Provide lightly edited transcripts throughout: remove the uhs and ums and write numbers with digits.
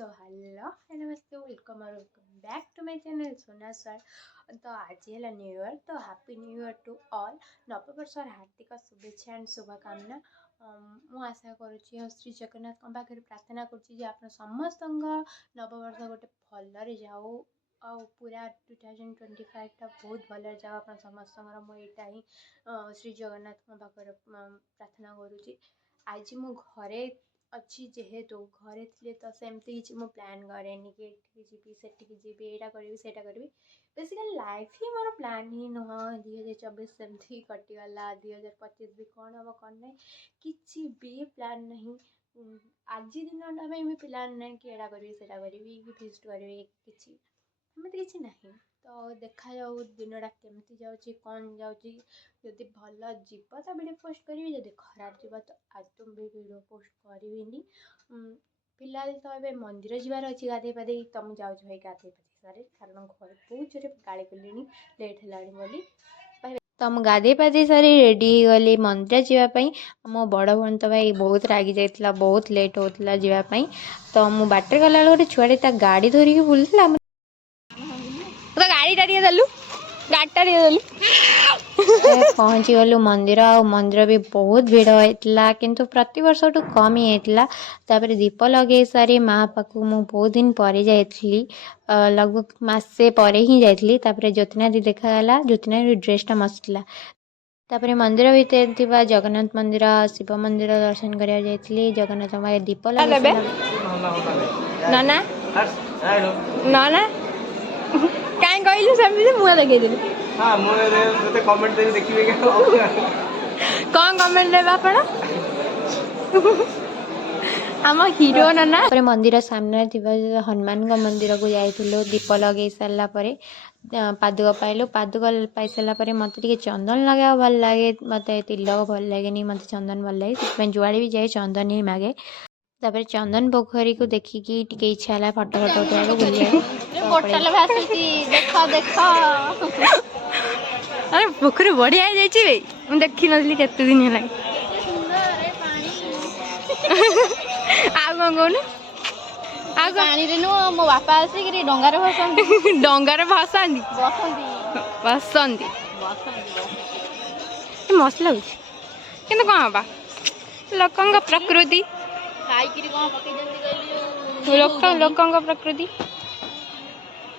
तो हेलो नमस्ते वेलकम और welcome back to my channel Sona sir. तो आज है न्यू ईयर, तो happy new year to all. नववर्ष हार्दिक शुभेच्छा एंड शुभकामना। मु आशा करुँची श्री जगन्नाथ पाखे प्रार्थना करुँची आप समस्त नववर्ष गोटे भलरे जाऊ आ पूरा 2025 टा बहुत भल जाओ आप समस्त मुझा ही श्री जगन्नाथ पाखे प्रार्थना करुँची। आज मु घरे अच्छी जेहेतु घरे थी तो सेमती किसी मु प्लान करे कि जी से यहाँ करी बेसिकली लाइफ ही मोर प्लान ही नुह 2024 सेमती कटिगला 2025 भी कौन हम कौन ना कि भी प्लान नहीं। आज दिनटा भी प्लान ना कि एटा करी कि फिस्ट करी कि किसी ना तो देखा जाऊ दिनटा केमती जाऊँगी कौन जाऊँगी जदि भल जीव तो वीडियो पोस्ट करी जब खराब जीव तो आज तुम भी वीडियो पोस्ट करी। फिलहाल तो ये मंदिर जीवार अच्छी गाधे पाधे तो मुझे जाऊँ भाई गाधे पाधे सारे कारण घर बहुत जोर गाड़ी कले लेट है बोली तो मुझे गाधे पाधे सारी रेडी गली मंदिर जावाई। मो बड़ भौणी तो भाई बहुत रागी जाइला बहुत लेट होता जावाई तो मु बाटर गला गोटे छुआटे ता गाड़ी धरिकी बुलूला तो गाड़ी टाड़िए देलु गाड़ी टाड़िए देलु पहुँची गलु मंदिर आ मंदिर भी बहुत भीड़ होता किंतु प्रति वर्ष टू कम ही होता। तापर दीप लगे सारी माँ पाख मु बहुत दिन पर जाइली लगभग मसे पर ही जाइली। तापर ज्योतिना दी देखागला ज्योतिना ड्रेसटा मस्त था। तापर मंदिर भितर थिबा जगन्नाथ मंदिर शिव मंदिर दर्शन करा जाइली। जगन्नाथ मारे दीप लगे नाना नाना कहीं कहलु सेमती मुँह देखी हाँ मुझे कमेंट देबी देखिबे के कौन कमेंट देबा आपण आम हीरो नाना। मंदिर सामने थिबा हनुमान मंदिर को जाइथिलु दीप लगे सारा परे पादुक पाइलु पादुक पाई सारा परे मते टिके चंदन लगा भल लगे मते तिलक भल लगे मते चंदन भल लगे से जुआड़े भी जाए चंदन ही मागे। तापर चंदन पोखरी को देखिकी टिके इच्छा है फटो फटो उठाइबो अरे पोखरी बढ़िया मुझे देखी नी केते दिन है आ कौन कहून मो बापा आसिक डंगार भसाती डंगार भसाती बसती मस्त लगुच कि कौन हवा लोक प्रकृति लोक प्रकृति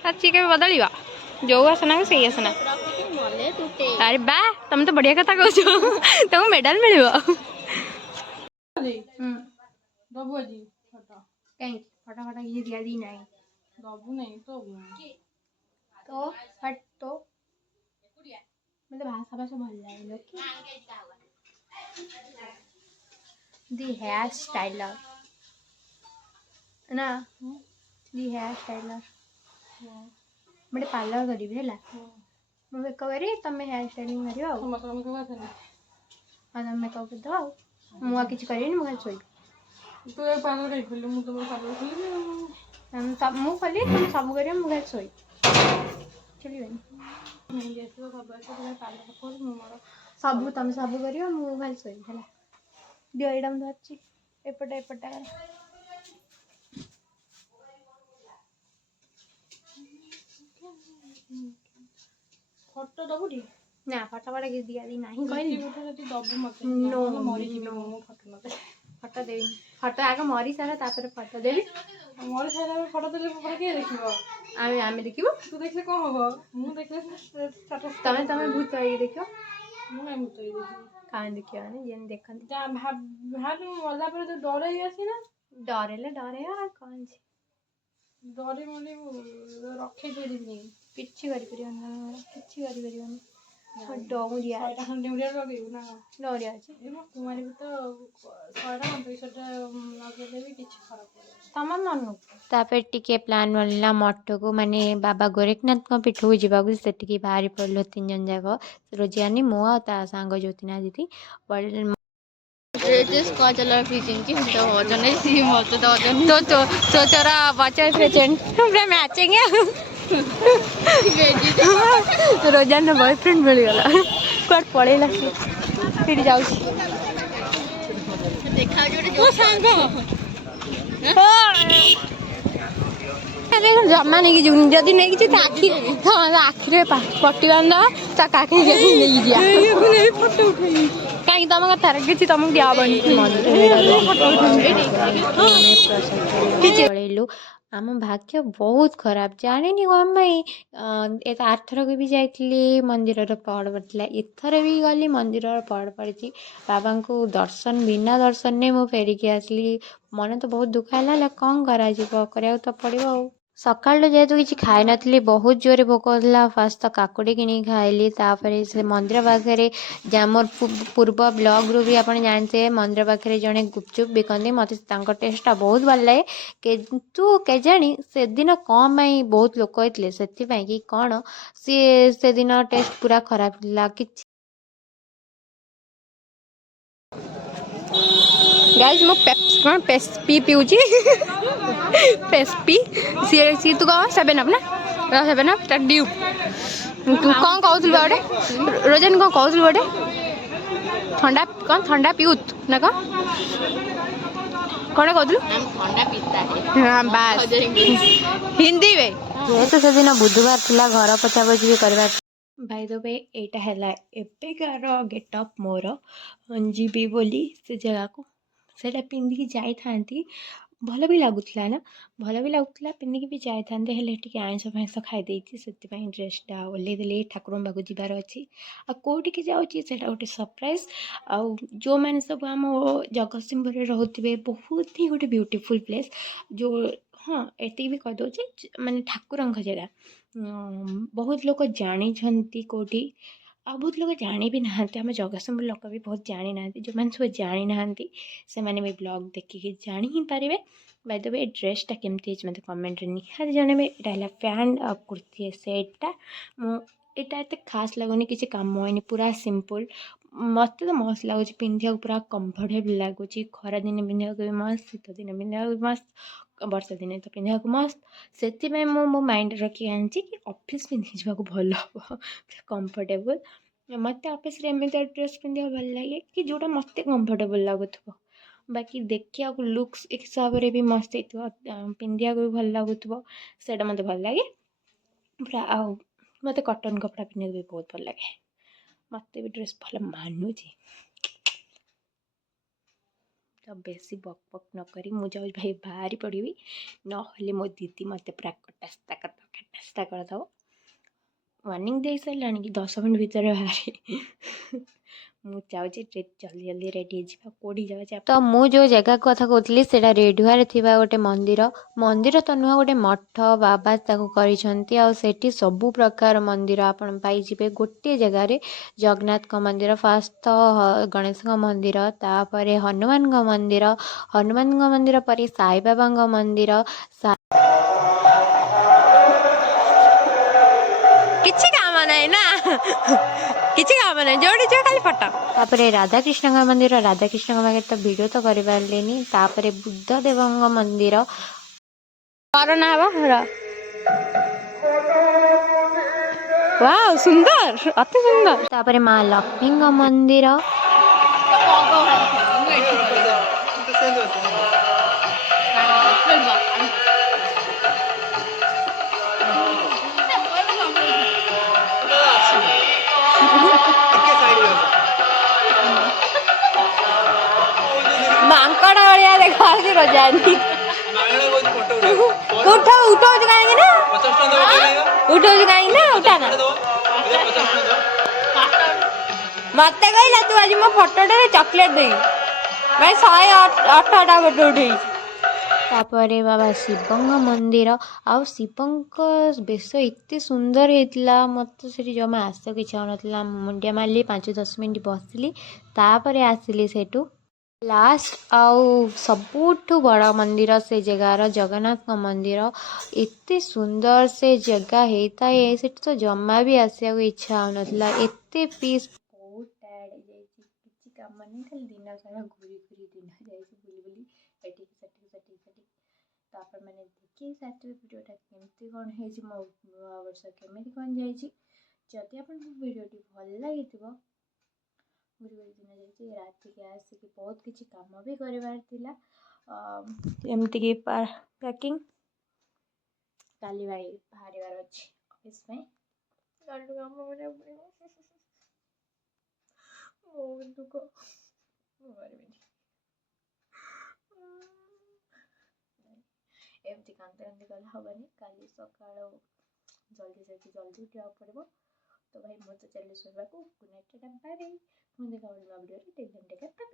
अच्छी के बदल जो आसना से आसना अरे बा तुम तो बढ़िया कथा कह तुमको मेडल मिल फटा फटा ये दिया दी नहीं दबू नहीं तो फट तो मतलब भाषा भाषा भल लगे दी हेयर स्टाइलर ना दी हेयर स्टाइलर मैं पार्लर करी है मैं मेकअप करी तमें हेयर स्टाइलिंग कर मेकअप कर दो मुआ किसी करी मुझे सोई तू एक पार्लर कहीं खोली मु तो पार्लर खोली सब मु खोली तुम सब करियो मुझे सोई चलिए नहीं जैसे तो सब ऐसे तो पार्लर खोल मु मोर सब तुम सब करियो मु खाली सोई है दियो एडा हम धरची एपटा एपटा फोटो दबुडी ना फटा फटा किसी दिया दी नहीं कहली दबु मत नो मरी जीवी मु फोटो मत फटो देवी फटो आगे मरी सारा तापर फटो देवी मरी सारा फोटो देले फोटो के देखिबो आमे देखिबो तू देखले कोन होबो मु देखले स्टेटस तमे भूत होई देखियो मु नहीं भूत होई देखि कान देखियो ने जेन देखन जा भाब मला पर तो डर ही आसी ना डरे यार कौन छी डरे मने रखे देली किछि करि परियो किछि करि परियो डौरिया साइडा खन डेउरिया लगेउ ना डौरिया अछि एमा कुमारी भी तो साइडा मन पैसाटा लगेले भी किछि फरक पड़े तमन मन तापर टिके प्लान बनला मठ को माने बाबा गोरखनाथ को पीठ को जीवा को सेटिकी बाहरी पड़लो 3 जन जाको रोजियानी मो आ ता सांग ज्योतिना दीदी Greatest cultural preaching की तो वजन है सी मत तो वजन तो चोरा बच्चा प्रेजेंट पूरा मैचिंग है रोजान बॉयफ्रेंड मिल गला कोड पड़ेला फिर जाऊ देखा जोड़े जो सांग ଜମା ନେଇକି ଯିବୁନି ଯଦି ନେଇକି ଯିବୁ ତା ଆଖି ହଁ ତା ଆଖିରେ ପଟି ବାନ୍ଧ ତା ଆଖି ନେଇକି ଯିବା କାହିଁକି ତମ କଥାରେ କିଛି ତମକୁ ଦିଆହବନି ପଳେଇଲୁ। ଆମ ଭାଗ୍ୟ ବହୁତ ଖରାପ ଜାଣିନି କଣ ପାଇଁ ଆରଥରକ ବି ଯାଇଥିଲି ମନ୍ଦିରର ପହଡ଼ ପଡ଼ିଥିଲା ଏଥର ବି ଗଲି ମନ୍ଦିରର ପହଡ଼ ପଡ଼ିଛି ବାବାଙ୍କୁ ଦର୍ଶନ ବିନା ଦର୍ଶନରେ ମୁଁ ଫେରିକି ଆସିଲି ମନ ତ ବହୁତ ଦୁଃଖ ହେଲା ହେଲେ କ'ଣ କରାଯିବ କରିବାକୁ ତ ପଡ଼ିବ ଆଉ ସକାଳୁ ଯେହେତୁ କିଛି ଖାଇନଥିଲି ବହୁତ ଜୋରରେ ଭୋକ ହେଉଥିଲା ଫାଷ୍ଟ ତ କାକୁଡ଼ି କିଣିକି ଖାଇଲି ତାପରେ ସେ ମନ୍ଦିର ପାଖରେ ଆମର ପୂର୍ବ ବ୍ଲଗ୍ରୁ ବି ଆପଣ ଜାଣିଥିବେ ମନ୍ଦିର ପାଖରେ ଜଣେ ଗୁପଚୁପ୍ ବିକନ୍ତି ମୋତେ ତାଙ୍କ ଟେଷ୍ଟଟା ବହୁତ ଭଲ ଲାଗେ କିନ୍ତୁ କେଜାଣି ସେଦିନ କ'ଣ ପାଇଁ ବହୁତ ଲୋକ ହେଇଥିଲେ ସେଥିପାଇଁ କି କ'ଣ ସିଏ ସେଦିନ ଟେଷ୍ଟ ପୁରା ଖରାପ ଥିଲା କିଛି ଗାଇସ୍ ମୁଁ କ'ଣ ପେସ୍ପି ପିଉଛି ପେସ୍ପି ସିଏ ତୁ କ'ଣ 7 ଅପ୍ ନା 7 ଅପ୍ ତା ଡ୍ୟୁ କ'ଣ କହୁଥିଲୁ ଗୋଟେ ରୋଜନ କ'ଣ କହୁଥିଲୁ ଗୋଟେ ଥଣ୍ଡା କ'ଣ ଥଣ୍ଡା ପିଉତ୍ ନା କ'ଣ କହୁଥିଲୁ ବାସ୍ ହିନ୍ଦୀ ବେ ଯେହେତୁ ସେଦିନ ବୁଧବାର ଥିଲା ଘର ପୋଛାପୋଛି ବି କରିବାର ଭାଇ ଦବେ ଏଇଟା ହେଲା ଏବେକାର ଗେଟଅପ୍ ମୋର ଯିବି ବୋଲି ସେ ଜାଗାକୁ ସେଇଟା ପିନ୍ଧିକି ଯାଇଥାନ୍ତି ଭଲ ବି ଲାଗୁଥିଲା ନା ଭଲ ବି ଲାଗୁଥିଲା ପିନ୍ଧିକି ବି ଯାଇଥାନ୍ତି ହେଲେ ଟିକେ ଆଇଁଷ ଫାଇଁଷ ଖାଇଦେଇଛି ସେଥିପାଇଁ ଡ୍ରେସ୍ଟା ଓହ୍ଲେଇ ଦେଲି ଠାକୁରଙ୍କ ପାଖକୁ ଯିବାର ଅଛି ଆଉ କେଉଁଠିକି ଯାଉଛି ସେଇଟା ଗୋଟେ ସରପ୍ରାଇଜ୍ ଆଉ ଯେଉଁମାନେ ସବୁ ଆମ ଜଗତସିଂହପୁରରେ ରହୁଥିବେ ବହୁତ ହିଁ ଗୋଟେ ବ୍ୟୁଟିଫୁଲ୍ ପ୍ଲେସ୍ ଯେଉଁ ହଁ ଏତିକି ବି କହିଦେଉଛି ମାନେ ଠାକୁରଙ୍କ ଜାଗା ବହୁତ ଲୋକ ଜାଣିଛନ୍ତି କେଉଁଠି ଆଉ ବହୁତ ଲୋକ ଜାଣି ବି ନାହାନ୍ତି ଆମ ଜଗତସିଂହପୁର ଲୋକ ବି ବହୁତ ଜାଣିନାହାନ୍ତି ଯେଉଁମାନେ ସବୁ ଜାଣିନାହାନ୍ତି ସେମାନେ ବି ବ୍ଲଗ୍ ଦେଖିକି ଜାଣି ହିଁ ପାରିବେ ବାଇ ଦ ୱେ ଏ ଡ୍ରେସ୍ଟା କେମିତି ହେଇଛି ମୋତେ କମେଣ୍ଟରେ ନିହାତି ଜଣାଇବେ ଏଇଟା ହେଲା ପ୍ୟାଣ୍ଟ ଆଉ କୁର୍ତ୍ତୀ ସେଟ୍ଟା ମୁଁ ଏଇଟା ଏତେ ଖାସ୍ ଲାଗୁନି କିଛି କାମ ହେଇନି ପୁରା ସିମ୍ପଲ୍ ମୋତେ ତ ମସ୍ତ ଲାଗୁଛି ପିନ୍ଧିବାକୁ ପୁରା କମ୍ଫର୍ଟେବଲ୍ ଲାଗୁଛି ଖରାଦିନେ ପିନ୍ଧିବାକୁ ବି ମସ୍ତ ଶୀତ ଦିନେ ପିନ୍ଧିବାକୁ ବି ମସ୍ତ ବର୍ଷା ଦିନେ ତ ପିନ୍ଧିବାକୁ ମସ୍ତ ସେଥିପାଇଁ ମୁଁ ମୋ ମାଇଣ୍ଡରେ ରଖି ଆଣିଛି କି ଅଫିସ୍ ପିନ୍ଧିକି ଯିବାକୁ ଭଲ ହେବ କମ୍ଫର୍ଟେବଲ୍ ମୋତେ ଅଫିସ୍ରେ ଏମିତି ଡ୍ରେସ୍ ପିନ୍ଧିବାକୁ ଭଲ ଲାଗେ କି ଯେଉଁଟା ମୋତେ କମ୍ଫର୍ଟେବଲ୍ ଲାଗୁଥିବ ବାକି ଦେଖିବାକୁ ଲୁକ୍ସ ହିସାବରେ ବି ମସ୍ତ ହେଇଥିବ ପିନ୍ଧିବାକୁ ବି ଭଲ ଲାଗୁଥିବ ସେଇଟା ମୋତେ ଭଲ ଲାଗେ ପୁରା ଆଉ ମୋତେ କଟନ୍ କପଡ଼ା ପିନ୍ଧିବାକୁ ବି ବହୁତ ଭଲ ଲାଗେ ମୋତେ ବି ଡ୍ରେସ୍ ଭଲ ମାନୁଛି ତ ବେଶୀ ବକ୍ ବକ୍ ନ କରି ମୁଁ ଯାଉଛି ଭାଇ ବାହାରି ପଡ଼ିବି ନହେଲେ ମୋ ଦିଦି ମୋତେ ପୁରା କଟାସ୍ତା କରିଦେବ ୱାର୍ଣ୍ଣିଂ ଦେଇସାରିଲାଣି କି 10 ମିନିଟ୍ ଭିତରେ ବାହାରି ମୁଁ ଯାଉଛି ଜଲ୍ଦି ଜଲ୍ଦି ରେଡ଼ି ହେଇଯିବା କେଉଁଠି ଯାଉଛି ତ ମୁଁ ଯେଉଁ ଜାଗା କଥା କହୁଥିଲି ସେଇଟା ରେଢୁଆରେ ଥିବା ଗୋଟେ ମନ୍ଦିର ତ ନୁହଁ ଗୋଟେ ମଠ ବାବା ତାକୁ କରିଛନ୍ତି ଆଉ ସେଠି ସବୁ ପ୍ରକାର ମନ୍ଦିର ଆପଣ ପାଇଯିବେ ଗୋଟିଏ ଜାଗାରେ ଜଗନ୍ନାଥଙ୍କ ମନ୍ଦିର ଫାଷ୍ଟ ତ ଗଣେଶଙ୍କ ମନ୍ଦିର ତାପରେ ହନୁମାନଙ୍କ ମନ୍ଦିର ପରେ ସାଇବାବାଙ୍କ ମନ୍ଦିର କିଛି କାମ ନାହିଁ ନା କିଛି କାମ ନାହିଁ ଯୋଉଠି ଯିବ ଖାଲି ଫଟୋ ତାପରେ ରାଧାକୃଷ୍ଣଙ୍କ ମନ୍ଦିର ରାଧାକୃଷ୍ଣଙ୍କ ପାଖରେ ତ ଭିଡ଼ିଓ ତ କରିପାରିଲେନି ତାପରେ ବୁଦ୍ଧଦେବଙ୍କ ମନ୍ଦିର କରୋନା ହବ ୱାଓ ସୁନ୍ଦର ଅତି ସୁନ୍ଦର ତାପରେ ମା ଲକ୍ଷ୍ମୀଙ୍କ ମନ୍ଦିର ମାଙ୍କଡ ଭଳିଆ ଦେଖାଯାଉଛି ରୋଜାନି ଉଠଉଛୁ କାହିଁକି ନା ଉଠାନା ମତେ କହିଲା ତୁ ଆଜି ମୋ ଫଟୋଟାରେ ଚକୋଲେଟ୍ ଦେବି ଭାଇ 108ଟା ଫଟୋ ଉଠେଇଛି ତାପରେ ବାବା ଶିବଙ୍କ ମନ୍ଦିର ଆଉ ଶିବଙ୍କ ବେଶ ଏତେ ସୁନ୍ଦର ହେଇଥିଲା ମୋତେ ସେଠି ଜମା ଆସିବାକୁ ଇଚ୍ଛା ହେଉନଥିଲା ମୁଣ୍ଡିଆ ମାରିଲି 5-10 ମିନିଟ୍ ବସିଲି ତାପରେ ଆସିଲି ସେଠୁ ଲାଷ୍ଟ ଆଉ ସବୁଠୁ ବଡ଼ ମନ୍ଦିର ସେ ଜାଗାର ଜଗନ୍ନାଥଙ୍କ ମନ୍ଦିର ଏତେ ସୁନ୍ଦର ସେ ଜାଗା ହେଇଥାଏ ସେଠି ତ ଜମା ବି ଆସିବାକୁ ଇଚ୍ଛା ହେଉନଥିଲା ଏତେ ପିସ୍ ବହୁତ ଟାୟାର୍ଡ଼ ହେଇଯାଇଛି କିଛି କାମ ନାହିଁ ଖାଲି ଦିନ ସାରା ଘୁରି ଦିନ ଯାଇଛି ବୁଲି ସେଠି ତାପରେ ମାନେ ଦେଖି ସାରିଥିବେ ଭିଡ଼ିଓଟା କେମିତି କ'ଣ ହେଇଛି ମୋ ନୂଆ ବର୍ଷ କେମିତି କ'ଣ ଯାଇଛି ଯଦି ଆପଣଙ୍କୁ ଭିଡ଼ିଓଟି ଭଲ ଲାଗିଥିବ ଗୁରୁବାର ଦିନ ଯାଇଛି ରାତିକି ଆସିକି ବହୁତ କିଛି କାମ ବି କରିବାର ଥିଲା ଏମିତିକି ପ୍ୟାକିଂ କାଲି ବାହାରିବାର ଅଛି ଅଫିସ୍ ପାଇଁ। କାଲିଠୁ କାମ କରିବାକୁ ପଡ଼ିବ। ବହୁତ ଦୁଃଖ, ମୁଁ କରିବିନି। ଏମିତି କାନ୍ଦି କଲେ ହବନି। କାଲି ସକାଳୁ ଜଲ୍ଦି ଉଠିବାକୁ ପଡ଼ିବ। ତ ଭାଇ ମୁଁ ତ ଚାଲିଲି ଶୋଇବାକୁ। Good night, tata, bye bye. ମୁଁ ଦେଖା ହଉଛି ନୂଆ ଭିଡ଼ିଓରେ।